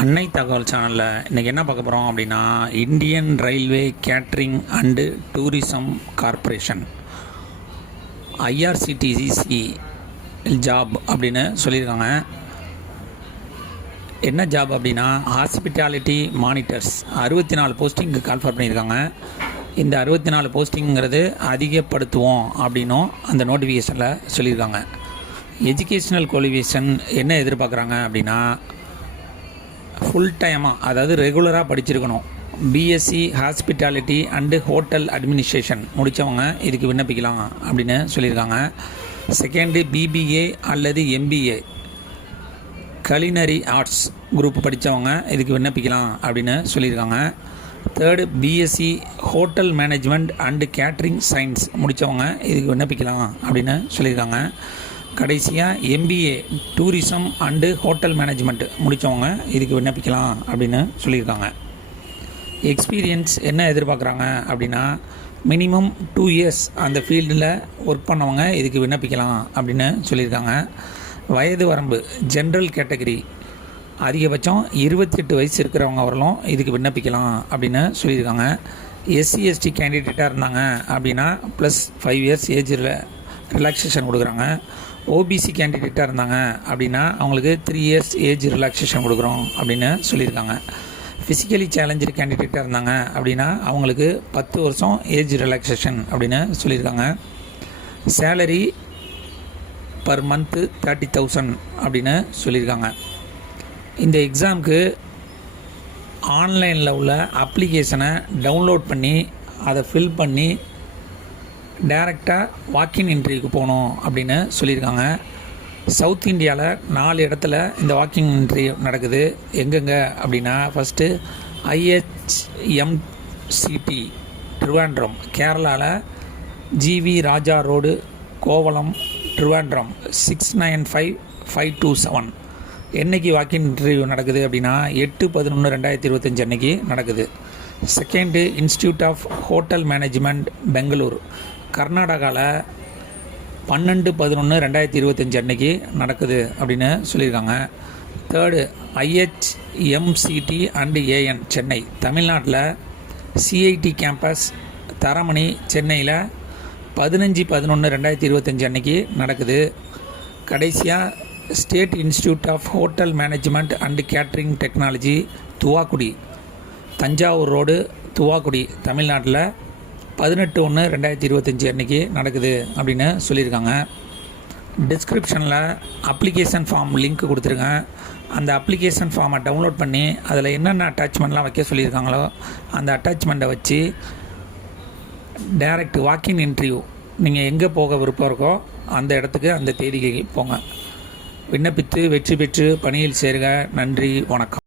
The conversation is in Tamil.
அன்னை தகவல் சேனலில் இன்றைக்கி என்ன பார்க்க போகிறோம் அப்படின்னா, Indian railway catering and tourism corporation IRCTC job அப்படின்னு சொல்லியிருக்காங்க. என்ன ஜாப் அப்படின்னா, ஹாஸ்பிட்டாலிட்டி மானிட்டர்ஸ் 64 போஸ்டிங்க்கு கால்ஃபர் பண்ணியிருக்காங்க. இந்த 64 போஸ்டிங்கிறது அதிகப்படுத்துவோம் அப்படின்னும் அந்த நோட்டிஃபிகேஷனில் சொல்லியிருக்காங்க. எஜுகேஷ்னல் குவாலிஃபிகேஷன் என்ன எதிர்பார்க்குறாங்க அப்படின்னா, ஃபுல் டைமாக, அதாவது ரெகுலராக படிச்சிருக்கணும். BSc hospitality and hotel administration முடித்தவங்க இதுக்கு விண்ணப்பிக்கலாம் அப்படின்னு சொல்லியிருக்காங்க. செகண்டு, பிபிஏ அல்லது எம்பிஏ கலினரி ஆர்ட்ஸ் குரூப் படித்தவங்க இதுக்கு விண்ணப்பிக்கலாம் அப்படின்னு சொல்லியிருக்காங்க. Third, BSc hotel management and catering science முடித்தவங்க இதுக்கு விண்ணப்பிக்கலாம் அப்படின்னு சொல்லியிருக்காங்க. கடைசியாக MBA tourism and hotel management முடித்தவங்க இதுக்கு விண்ணப்பிக்கலாம் அப்படின்னு சொல்லியிருக்காங்க. எக்ஸ்பீரியன்ஸ் என்ன எதிர்பார்க்குறாங்க அப்படின்னா, மினிமம் 2 இயர்ஸ் அந்த ஃபீல்டில் ஒர்க் பண்ணவங்க இதுக்கு விண்ணப்பிக்கலாம் அப்படின்னு சொல்லியிருக்காங்க. வயது வரம்பு ஜென்ரல் கேட்டகரி அதிகபட்சம் 28 வயசு இருக்கிறவங்க வரலும் இதுக்கு விண்ணப்பிக்கலாம் அப்படின்னு சொல்லியிருக்காங்க. எஸ்சி எஸ்டி கேண்டிடேட்டாக இருந்தாங்க அப்படின்னா +5 இயர்ஸ் ஏஜ் ரிலாக்ஸேஷன் கொடுக்குறாங்க. ஓபிசி கேண்டிடேட்டாக இருந்தாங்க அப்படின்னா அவங்களுக்கு 3 இயர்ஸ் ஏஜ் ரிலாக்ஸேஷன் கொடுக்குறோம் அப்படின்னு சொல்லியிருக்காங்க. ஃபிசிக்கலி சேலஞ்சு கேண்டிடேட்டாக இருந்தாங்க அப்படின்னா அவங்களுக்கு 10 வருஷம் ஏஜ் ரிலாக்ஸேஷன் அப்படின்னு சொல்லியிருக்காங்க. சேலரி பர் மந்த்து 30,000 அப்படின்னு சொல்லியிருக்காங்க. இந்த எக்ஸாமுக்கு ஆன்லைனில் உள்ள அப்ளிகேஷனை டவுன்லோட் பண்ணி அதை ஃபில் பண்ணி டைரெக்டாக வாக்கின் இன்டர்வியூக்கு போகணும் அப்படின்னு சொல்லியிருக்காங்க. சவுத் இந்தியாவில் 4 இடத்துல இந்த வாக்கிங் இன்டர்வியூ நடக்குது. எங்கெங்கே அப்படின்னா, ஃபஸ்ட்டு IHMCT ட்ரிவாண்ட்ரம் கேரளாவில், ஜிவி ராஜா ரோடு கோவளம் ட்ரிவாண்ட்ரம் 695527. என்றைக்கு வாக்கின் இன்டர்வியூ நடக்குது அப்படின்னா 8/11/2025 அன்றைக்கி நடக்குது. Second, institute of hotel management Bangalore கர்நாடகாவில் 12/11/2025 அன்றைக்கி நடக்குது அப்படின்னு சொல்லியிருக்காங்க. Third, IHMCT and AN Chennai தமிழ்நாட்டில், சிஐடி கேம்பஸ் தரமணி சென்னையில் 15/11/2025 அன்றைக்கி நடக்குது. கடைசியாக state institute of hotel management and catering technology Thuvakudi Thanjavur road Thuvakudi தமிழ்நாட்டில் 18/1/2025 அன்றைக்கி நடக்குது அப்படின்னு சொல்லியிருக்காங்க. டிஸ்கிரிப்ஷனில் அப்ளிகேஷன் ஃபார்ம் லிங்க் கொடுத்துருங்க. அந்த அப்ளிகேஷன் ஃபார்மை டவுன்லோட் பண்ணி அதில் என்னென்ன அட்டாச்மெண்ட்லாம் வைக்க சொல்லியிருக்காங்களோ அந்த அட்டாச்மெண்ட்டை வச்சு டைரக்ட் வாக்கின் இன்டர்வியூ நீங்கள் எங்கே போக விருப்பம் இருக்கோ அந்த இடத்துக்கு அந்த தேதிக்கு போங்க. விண்ணப்பித்து வெற்றி பெற்று பணியில் சேருக. நன்றி, வணக்கம்.